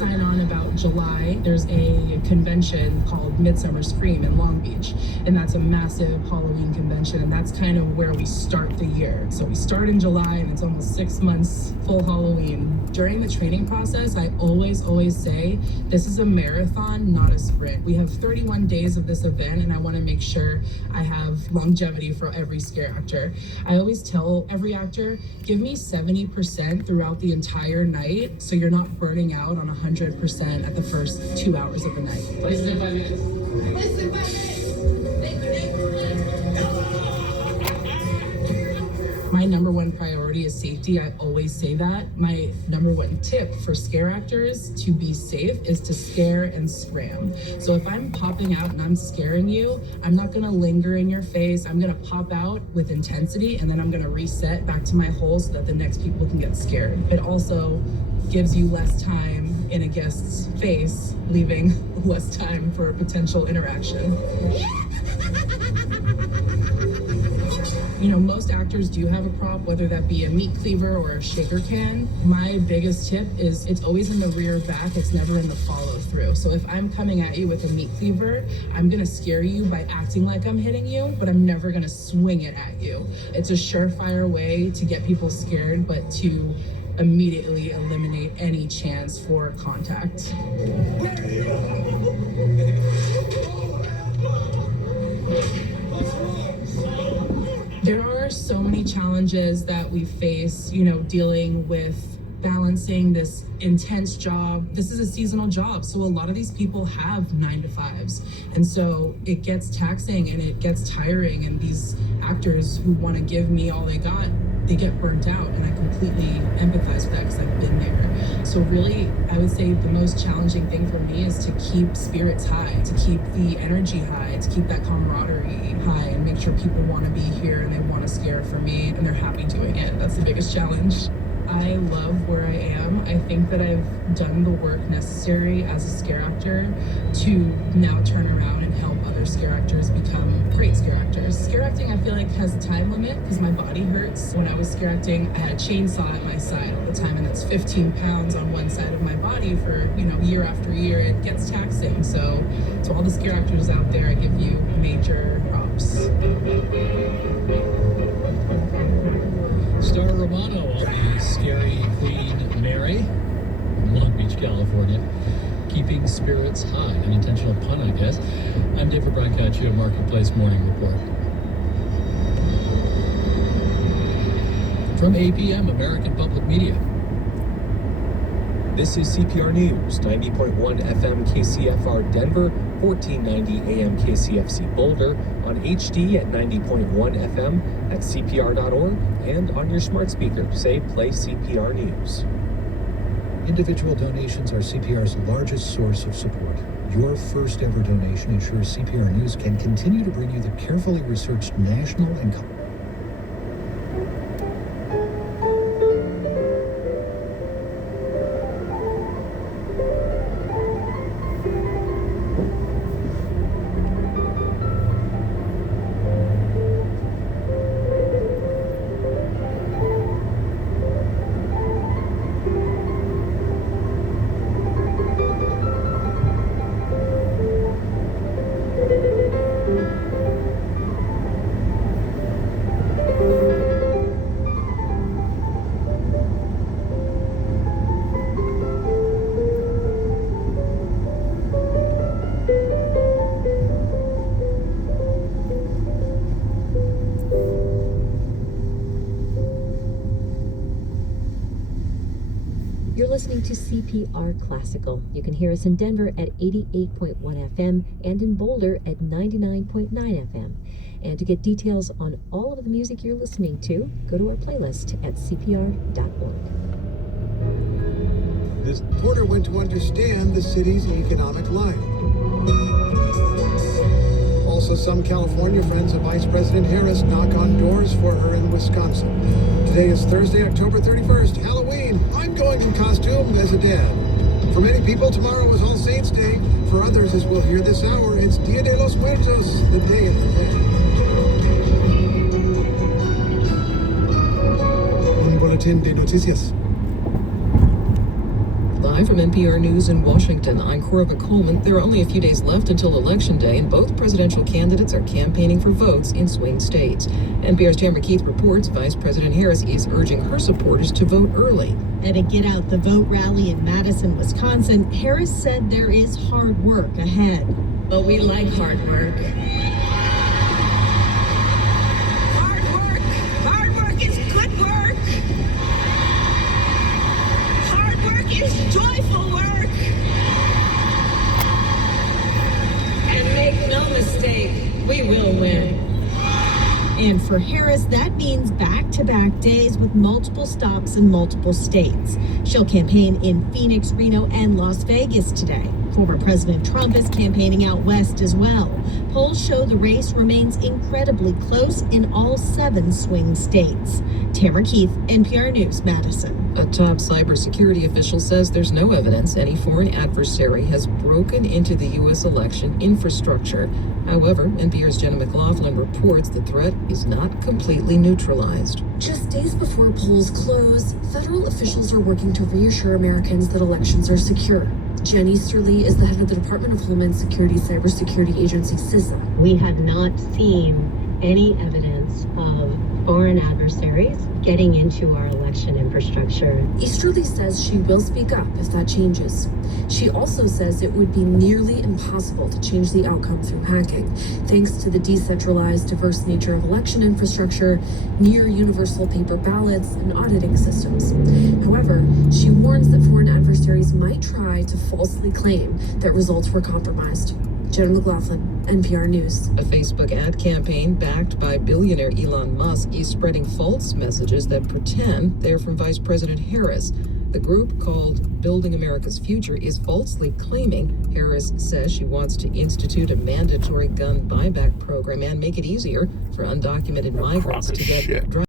sign on about July. There's a convention called Midsummer Scream in Long Beach, and that's a massive Halloween convention, and that's kind of where we start the year. So we start in July, and it's almost 6 months full Halloween. During the training process, I always say, this is a marathon, not a sprint. We have 31 days of this event, and I want to make sure I have longevity for every scare actor. I always tell every actor, give me 70% throughout the entire night, so you're not burning out on 100% at the first 2 hours of the night. Less than 5 minutes. Less than 5 minutes. My number one priority is safety. I always say that. My number one tip for scare actors to be safe is to scare and scram. So if I'm popping out and I'm scaring you, I'm not gonna linger in your face. I'm gonna pop out with intensity, and then I'm gonna reset back to my hole so that the next people can get scared. It also gives you less time in a guest's face, leaving less time for potential interaction. You know, most actors do have a prop, whether that be a meat cleaver or a shaker can. My biggest tip is it's always in the rear back, it's never in the follow through. So if I'm coming at you with a meat cleaver, I'm gonna scare you by acting like I'm hitting you, but I'm never gonna swing it at you. It's a surefire way to get people scared, but to immediately eliminate any chance for contact. There are so many challenges that we face, you know, dealing with balancing this intense job. This is a seasonal job, so a lot of these people have 9-to-5s, and so it gets taxing and it gets tiring, and these actors who want to give me all they got, they get burnt out, and I completely empathize with that because I've been there. So really, I would say the most challenging thing for me is to keep spirits high, to keep the energy high, to keep that camaraderie high, and make sure people want to be here and they want to scare for me and they're happy doing it. That's the biggest challenge. I love where I am. I think that I've done the work necessary as a scare actor to now turn around and help other scare actors become great scare actors. Scare acting, I feel like, has a time limit because my body hurts. When I was scare acting, I had a chainsaw at my side all the time, and that's 15 pounds on one side of my body for, you know, year after year. It gets taxing. So to all the scare actors out there, I give you major props. Star Romano on the Scary Queen Mary, Long Beach, California. Keeping spirits high. An intentional pun, I guess. I'm David Brancaccio, Marketplace Morning Report. From APM, American Public Media. This is CPR News, 90.1 FM KCFR Denver, 1490 AM KCFC Boulder, on HD at 90.1 FM, at CPR.org, and on your smart speaker. Say, play CPR News. Individual donations are CPR's largest source of support. Your first ever donation ensures CPR News can continue to bring you the carefully researched national and listening to CPR Classical. You can hear us in Denver at 88.1 FM and in Boulder at 99.9 FM. And to get details on all of the music you're listening to, go to our playlist at cpr.org. This reporter went to understand the city's economic life. Also, some California friends of Vice President Harris knock on doors for her in Wisconsin. Today is Thursday, October 31st, Halloween. I'm going in costume as a dad. For many people, tomorrow is All Saints' Day. For others, as we'll hear this hour, it's Dia de los Muertos, the Day of the Dead. Un boletín de noticias. Live from NPR News in Washington, I'm Corva Coleman. There are only a few days left until Election Day, and both presidential candidates are campaigning for votes in swing states. NPR's Tamara Keith reports Vice President Harris is urging her supporters to vote early. At a Get Out the Vote rally in Madison, Wisconsin, Harris said there is hard work ahead. But we like hard work. Hard work is good work. Hard work is joyful work. And make no mistake, we will win. And for Harris, that means back-to-back days with multiple stops in multiple states. She'll campaign in Phoenix, Reno, and Las Vegas today. Former President Trump is campaigning out west as well. Polls show the race remains incredibly close in all 7 swing states. Tamara Keith, NPR News, Madison. A top cybersecurity official says there's no evidence any foreign adversary has broken into the U.S. election infrastructure. However, NPR's Jenna McLaughlin reports the threat is not completely neutralized. Just days before polls close, federal officials are working to reassure Americans that elections are secure. Jen Easterly is the head of the Department of Homeland Security Cybersecurity Agency, CISA. We have not seen any evidence of foreign adversaries getting into our election infrastructure. Easterly says she will speak up if that changes. She also says it would be nearly impossible to change the outcome through hacking, thanks to the decentralized, diverse nature of election infrastructure, near universal paper ballots, and auditing systems. However, she warns that foreign adversaries might try to falsely claim that results were compromised. Jenna McLaughlin, NPR News. A Facebook ad campaign backed by billionaire Elon Musk is spreading false messages that pretend they're from Vice President Harris. The group, called Building America's Future, is falsely claiming Harris says she wants to institute a mandatory gun buyback program and make it easier for undocumented migrants to get